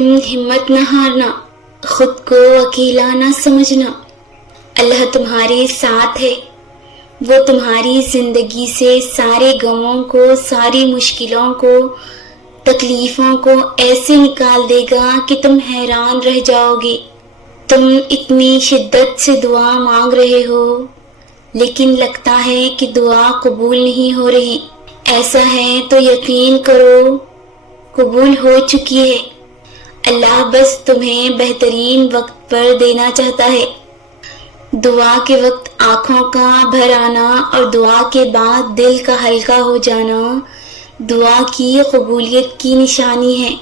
تم ہمت نہ ہارنا، خود کو اکیلا نہ سمجھنا۔ اللہ تمہارے ساتھ ہے، وہ تمہاری زندگی سے سارے غموں کو، ساری مشکلوں کو، تکلیفوں کو ایسے نکال دے گا کہ تم حیران رہ جاؤ گے۔ تم اتنی شدت سے دعا مانگ رہے ہو لیکن لگتا ہے کہ دعا قبول نہیں ہو رہی۔ ایسا ہے تو یقین کرو قبول ہو چکی ہے۔ اللہ بس تمہیں بہترین وقت پر دینا چاہتا ہے۔ دعا کے وقت آنکھوں کا بھر آنا اور دعا کے بعد دل کا ہلکا ہو جانا دعا کی قبولیت کی نشانی ہے۔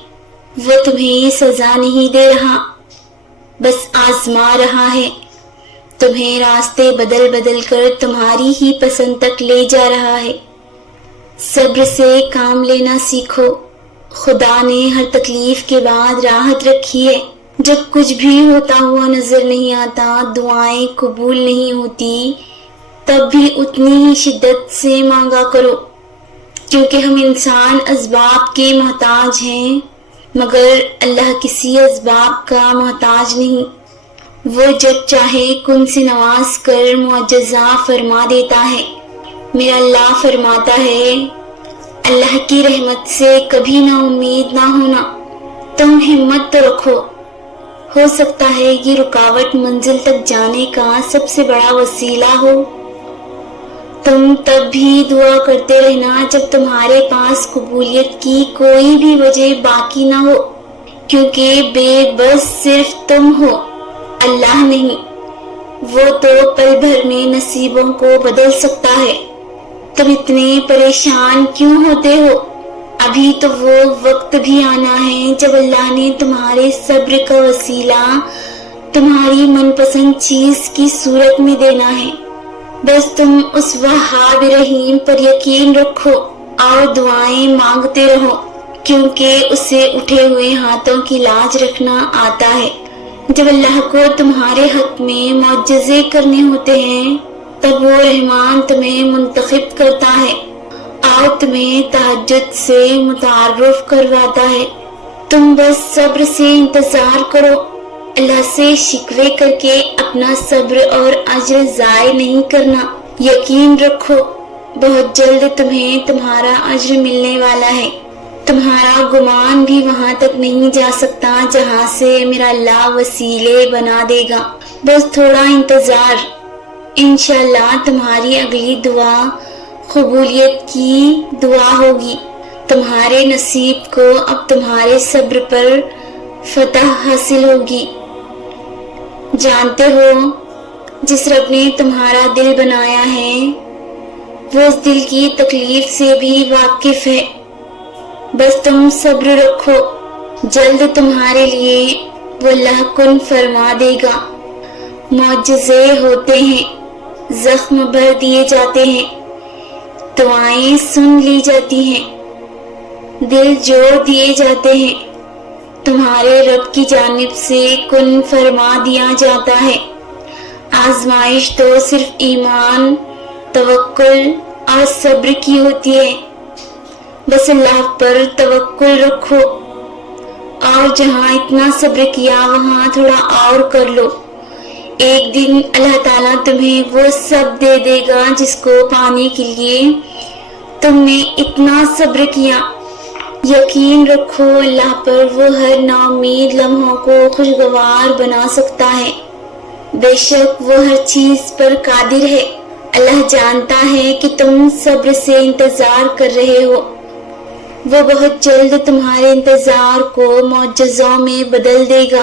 وہ تمہیں سزا نہیں دے رہا، بس آزما رہا ہے، تمہیں راستے بدل بدل کر تمہاری ہی پسند تک لے جا رہا ہے۔ صبر سے کام لینا سیکھو۔ خدا نے ہر تکلیف کے بعد راحت رکھی ہے۔ جب کچھ بھی ہوتا ہوا نظر نہیں آتا، دعائیں قبول نہیں ہوتی، تب بھی اتنی ہی شدت سے مانگا کرو، کیونکہ ہم انسان اسباب کے محتاج ہیں، مگر اللہ کسی اسباب کا محتاج نہیں۔ وہ جب چاہے کن سے نواز کر معجزہ فرما دیتا ہے۔ میرا اللہ فرماتا ہے، اللہ کی رحمت سے کبھی نا امید نہ ہونا۔ تم ہمت تو رکھو، ہو سکتا ہے یہ رکاوٹ منزل تک جانے کا سب سے بڑا وسیلہ ہو۔ تم تب بھی دعا کرتے رہنا جب تمہارے پاس قبولیت کی کوئی بھی وجہ باقی نہ ہو، کیونکہ بے بس صرف تم ہو، اللہ نہیں۔ وہ تو پل بھر میں نصیبوں کو بدل سکتا ہے۔ تم اتنے پریشان کیوں ہوتے ہو؟ ابھی تو وہ وقت بھی آنا ہے جب اللہ نے تمہارے صبر کا وسیلہ تمہاری من پسند چیز کی صورت میں دینا ہے۔ بس تم اس وہاب رحیم پر یقین رکھو اور دعائیں مانگتے رہو، کیونکہ اسے اٹھے ہوئے ہاتھوں کی لاج رکھنا آتا ہے۔ جب اللہ کو تمہارے حق میں معجزے کرنے ہوتے ہیں تب وہ رحمان تمہیں منتخب کرتا ہے اور تمہیں تہجد سے متعارف کرواتا ہے۔ تم بس صبر سے انتظار کرو، اللہ سے شکوے کر کے اپنا صبر اور اجر ضائع نہیں کرنا۔ یقین رکھو بہت جلد تمہیں تمہارا اجر ملنے والا ہے۔ تمہارا گمان بھی وہاں تک نہیں جا سکتا جہاں سے میرا اللہ وسیلے بنا دے گا۔ بس تھوڑا انتظار، انشاءاللہ تمہاری اگلی دعا قبولیت کی دعا ہوگی۔ تمہارے نصیب کو اب تمہارے صبر پر فتح حاصل ہوگی۔ جانتے ہو جس رب نے تمہارا دل بنایا ہے وہ اس دل کی تکلیف سے بھی واقف ہے۔ بس تم صبر رکھو، جلد تمہارے لیے وہ اللہ کن فرما دے گا۔ معجزے ہوتے ہیں، زخم بھر دیے جاتے ہیں، دعائیں سن لی جاتی ہیں، دل جوڑ دیے جاتے ہیں، تمہارے رب کی جانب سے کن فرما دیا جاتا ہے۔ آزمائش تو صرف ایمان، توکل اور صبر کی ہوتی ہے۔ بس اللہ پر توکل رکھو اور جہاں اتنا صبر کیا وہاں تھوڑا اور کر لو۔ ایک دن اللہ تعالیٰ تمہیں وہ سب دے دے گا جس کو پانے کے لیے تم نے اتنا صبر کیا۔ یقین رکھو اللہ پر، وہ ہر نا امید لمحوں کو خوشگوار بنا سکتا ہے۔ بے شک وہ ہر چیز پر قادر ہے۔ اللہ جانتا ہے کہ تم صبر سے انتظار کر رہے ہو، وہ بہت جلد تمہارے انتظار کو معجزوں میں بدل دے گا۔